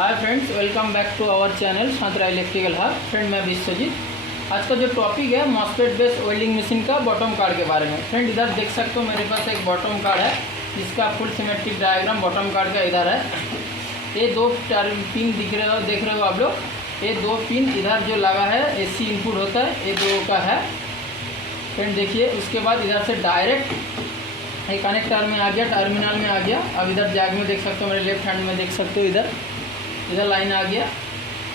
Hi friends, welcome back to our channel Shantara electrical hub. Friend मैं विश्वजीत। आज का जो टॉपिक है मॉसफेट बेस्ड वेल्डिंग मशीन का बॉटम कार्ड के बारे में। फ्रेंड इधर देख सकते हो मेरे पास एक बॉटम कार्ड है जिसका full symmetric diagram bottom card का इधर है। ये दो पिन देख रहे हो आप लोग। ये दो पिन इधर जो लगा है एसी इनपुट होता है, ये दो का है। फ्रेंड देखिए, उसके बाद इधर से डायरेक्ट ये कनेक्टर में आ गया, टर्मिनल में आ गया। अब इधर जैग में देख सकते हो, मेरे लेफ्ट हैंड में देख सकते हो, इधर लाइन आ गया।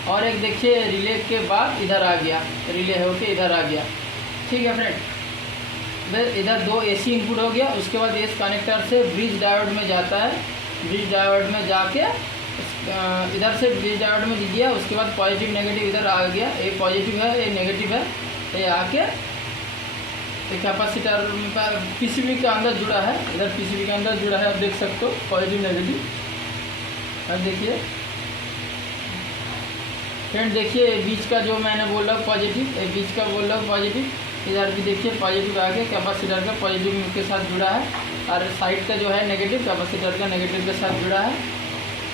और एक देखिए रिले के बाद इधर आ गया, रिले होके इधर आ गया। ठीक है फ्रेंड, इधर दो एसी इनपुट हो गया। उसके बाद इस कनेक्टर से ब्रिज डायोड में जाता है। ब्रिज डायोड में जाके इधर से ब्रिज डायोड में दिया। उसके बाद पॉजिटिव नेगेटिव इधर आ गया। ये पॉजिटिव है, ये नेगेटिव है। ये आके कैपेसिटर पर पीसीबी के अंदर जुड़ा है। इधर पीसीबी के अंदर जुड़ा है, आप देख सकते हो पॉजिटिव नेगेटिव। अब देखिए फ्रेंड, देखिए बीच का जो मैंने बोला पॉजिटिव, बीच का बोल रहा हूँ पॉजिटिव। इधर भी देखिए पॉजिटिव आगे कैपेसिटर का पॉजिटिव के साथ जुड़ा है, और साइड का जो है नेगेटिव कैपेसिटर का नेगेटिव के साथ जुड़ा है,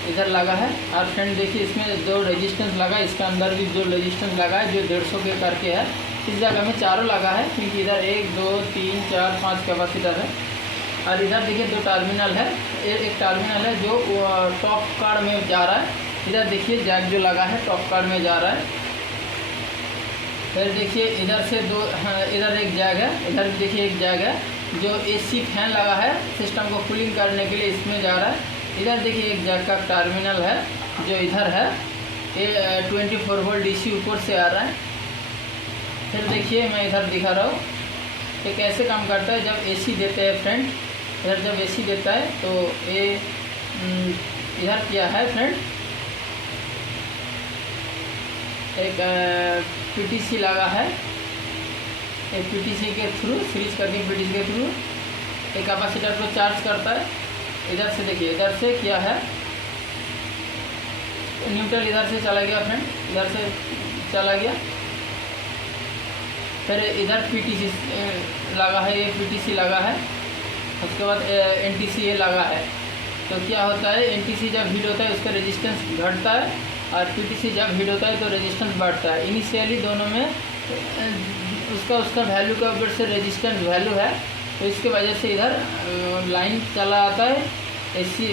इधर लगा है। और फ्रेंड देखिए इसमें जो रेजिस्टेंस लगा, इसका अंदर भी जो रेजिस्टेंस लगा है जो 150 के करके है। इस जगह में चारों लगा है क्योंकि इधर 1 2 3 4 5 कैपेसिटर है। और इधर देखिए दो टर्मिनल है। एक टर्मिनल है जो टॉप कार्ड में जा रहा है। इधर देखिए जैक जो लगा है टॉप कार्ड में जा रहा है। फिर देखिए इधर से दो, इधर एक जैक है, इधर भी देखिए एक जैक है जो एसी फैन लगा है सिस्टम को कूलिंग करने के लिए, इसमें जा रहा है। इधर देखिए एक जैक का टर्मिनल है जो इधर है। ये 24 वोल्ट डीसी ऊपर से आ रहा है। फिर देखिए मैं इधर दिखा रहा हूँ कि कैसे काम करता है जब एसी देते हैं। फ्रेंड इधर जब एसी देता है तो ये इधर क्या है फ्रेंड, एक पीटीसी लगा है। एक पीटीसी के थ्रू फ्रीज करके पीटीसी के थ्रू एक कैपेसिटर को चार्ज करता है। इधर से देखिए, इधर से क्या है न्यूट्रल, इधर से चला गया फ्रेंड, इधर से चला गया। फिर इधर पीटीसी लगा है, ये पीटीसी लगा है। उसके बाद एनटीसी ये लगा है। तो क्या होता है, एनटीसी जब हीट होता है उसका रेजिस्टेंस घटता है, और पीटीसी जब हीट होता है तो रेजिस्टेंस बढ़ता है। इनिशियली दोनों में उसका वैल्यू का ऊपर से रेजिस्टेंस वैल्यू है, तो इसके वजह से इधर लाइन चला आता है, एसी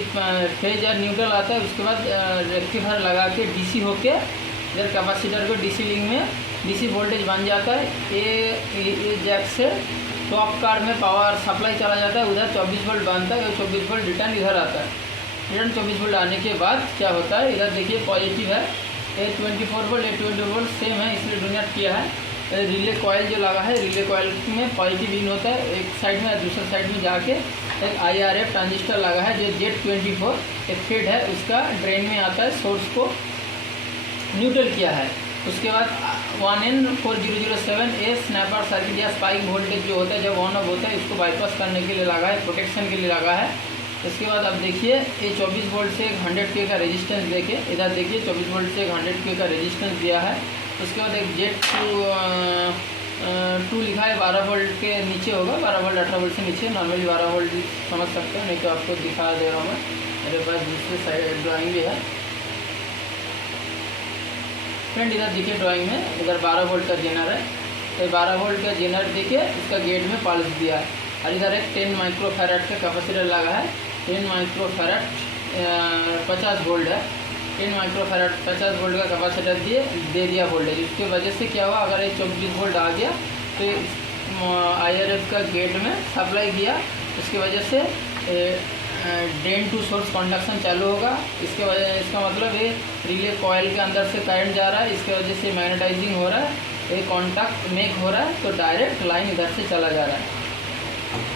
फेज या न्यूट्रल आता है। उसके बाद रेक्टिफायर लगा के डीसी होके इधर कैपेसिटर को डीसी लिंक में डीसी वोल्टेज बन जाता है। ये जैक से टॉप कार्ड में पावर सप्लाई चला जाता है, उधर 24 वोल्ट बनता है, 24 वोल्ट रिटर्न इधर आता है। रिटर्न 24 वोल्ट आने के बाद क्या होता है, इधर देखिए पॉजिटिव है, ये 24 वोल्ट, ये 20 वोल्ट सेम है, इसलिए डोनेट किया है। रिले कॉयल जो लगा है, रिले कॉयल में पॉजिटिव इन होता है एक साइड में, दूसरे साइड में जाके एक IRF ट्रांजिस्टर लगा है जो Z24 एक फेड है, उसका ड्रेन में आता है, सोर्स को न्यूट्रल किया है। उसके बाद 1N4007 ए स्नैपर सर्किट या स्पाइक वोल्टेज जो होता है जब ऑन ऑफ होता है इसको बाईपास करने के लिए लगा है, प्रोटेक्शन के लिए लगा है। इसके बाद अब देखिए ये 24 वोल्ट से एक 100K का रेजिस्टेंस देके, इधर देखिए 24 वोल्ट से एक 100K का रेजिस्टेंस दिया है। उसके बाद एक Z2 लिखा है, 12 वोल्ट के नीचे होगा, 12 वोल्ट 18 वोल्ट से नीचे, नॉर्मली 12 वोल्ट समझ सकते हो, नहीं तो आपको दिखा दे रहा हूँ मैं, मेरे पास दूसरे साइड ड्राइंग भी है। फ्रेंड इधर देखिए ड्राइंग में इधर 12 वोल्ट का जेनर है, तो 12 वोल्ट का जेनर देखिए इसका गेट में पल्स दिया है। और इधर एक 10 माइक्रोफैराड का कैपेसिटर लगा है, 10 माइक्रोफैराड 50 वोल्ट है। 10 माइक्रोफैराड 50 वोल्ट का कैपेसिटर दे दिया वोल्टेज। उसकी वजह से क्या हुआ, अगर ये 24 वोल्ट आ गया तो IRF का गेट में सप्लाई किया, उसकी वजह से ड्रेन टू सोर्स कंडक्शन चालू होगा। इसके वजह, इसका मतलब ये रिले कॉयल के अंदर से करंट जा रहा है, इसके वजह से मैग्नेटाइजिंग हो रहा है, ये कॉन्टैक्ट मेक हो रहा है, तो डायरेक्ट लाइन इधर से चला जा रहा है।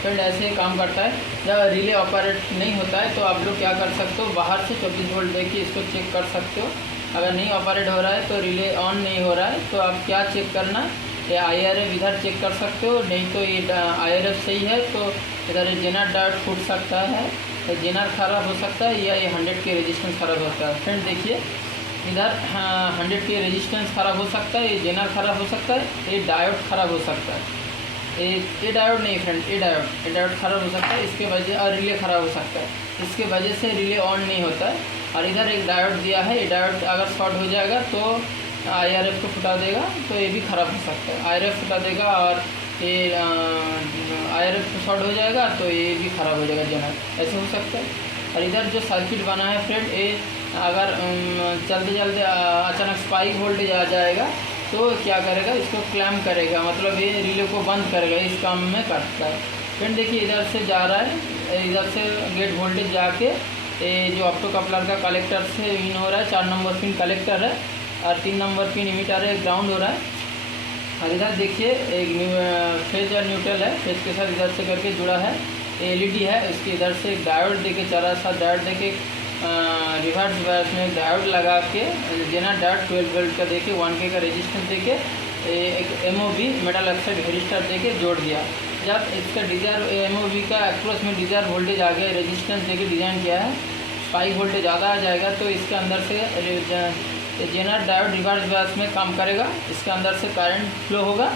फ्रेंड ऐसे ही काम करता है। जब रिले ऑपरेट नहीं होता है तो आप लोग क्या कर सकते हो, बाहर से 24 वोल्ट देके इसको चेक कर सकते हो। अगर नहीं ऑपरेट हो रहा है तो रिले ऑन नहीं हो रहा है, तो आप क्या चेक करना, ये IRF इधर चेक कर सकते हो। नहीं तो ये IRF सही है तो इधर ये जेनर डायोड फूट सकता है, जेनर ख़राब हो सकता है, या ये 100K रेजिस्टेंस ख़राब होता है। फ्रेंड देखिए इधर 100K रेजिस्टेंस ख़राब हो सकता है, ये जेनर ख़राब हो सकता है, ये डायोड ख़राब हो सकता है। ये डायोड नहीं फ्रेंड, ये डायोड ख़राब हो सकता है इसके वजह, और रिले ख़राब हो सकता है इसके वजह से रिले ऑन नहीं होता है। और इधर एक डायोड दिया है, ये डायोड अगर शॉर्ट हो जाएगा तो IRF को फुटा देगा, तो ये भी ख़राब हो सकता है। IRF फुटा देगा और ये IRF शॉर्ट हो जाएगा तो ये भी ख़राब हो जाएगा जनरेटर, ऐसे हो सकता है। और इधर जो सर्किट बना है फ्रेंड, ये अगर चलते चलते अचानक स्पाइक वोल्टेज आ जाएगा तो क्या करेगा, इसको क्लैम्प करेगा, मतलब ये रिले को बंद करेगा, इस काम में करता है। फ्रेंड देखिए इधर से जा रहा है, इधर से गेट वोल्टेज जाके ये जो ऑप्टो कपलर का कलेक्टर से इन हो रहा है, 4 नंबर पिन कलेक्टर है और 3 नंबर पिन इमीटर है, ग्राउंड हो रहा है। और इधर देखिए एक फेज और न्यूट्रल है, फेज के साथ इधर से करके जुड़ा है, LED है, इसके इधर से एक डायोड देके 4 डायोड देके रिवर्स बायस में डायोड लगा के जेनर डायोड 12 वोल्ट का देके 1K का रेजिस्टेंस देके एक MOV मेटल ऑक्साइड हेरिस्टर देके जोड़ दिया। जब इसका डिजायर MOV का अक्रॉस में डिजायर वोल्टेज आ गया, रेजिस्टेंस देके डिज़ाइन किया है, स्पाइक वोल्टेज ज़्यादा आ जाएगा तो इसके अंदर से जेनर डायोड रिवर्स बायस में काम करेगा, इसके अंदर से करंट फ्लो होगा,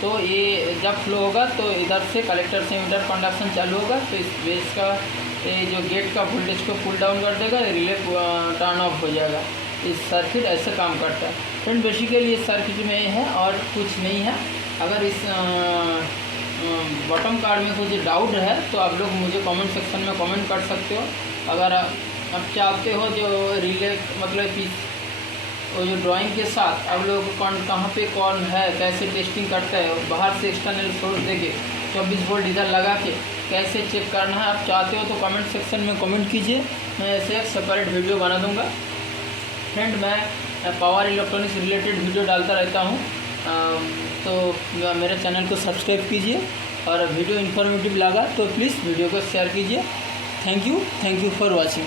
तो ये जब फ्लो होगा तो इधर से कलेक्टर से मीटर कंडक्शन चालू होगा, तो इस बेस का ये जो गेट का वोल्टेज को पुल डाउन कर देगा, रिले टर्न ऑफ हो जाएगा। इस सर्किट ऐसे काम करता है फ्रेंड। बेसिकली इस सर्किट में ये है और कुछ नहीं है। अगर इस बॉटम कार्ड में कुछ डाउट है तो आप लोग मुझे कमेंट सेक्शन में कमेंट कर सकते हो। अगर आप चाहते हो जो रिले मतलब कि वो जो ड्राइंग के साथ आप लोग कहाँ पे कौन है, कैसे टेस्टिंग करता है, बाहर से एक्सटर्नल सोर्स देके 24 वोल्ट इधर लगा के कैसे चेक करना है, आप चाहते हो तो कमेंट सेक्शन में कमेंट कीजिए, मैं ऐसे एक सेपरेट वीडियो बना दूंगा। फ्रेंड मैं पावर इलेक्ट्रॉनिक्स रिलेटेड वीडियो डालता रहता हूँ, तो मेरे चैनल को सब्सक्राइब कीजिए और वीडियो इन्फॉर्मेटिव लगा तो प्लीज़ वीडियो को शेयर कीजिए। Thank you for watching.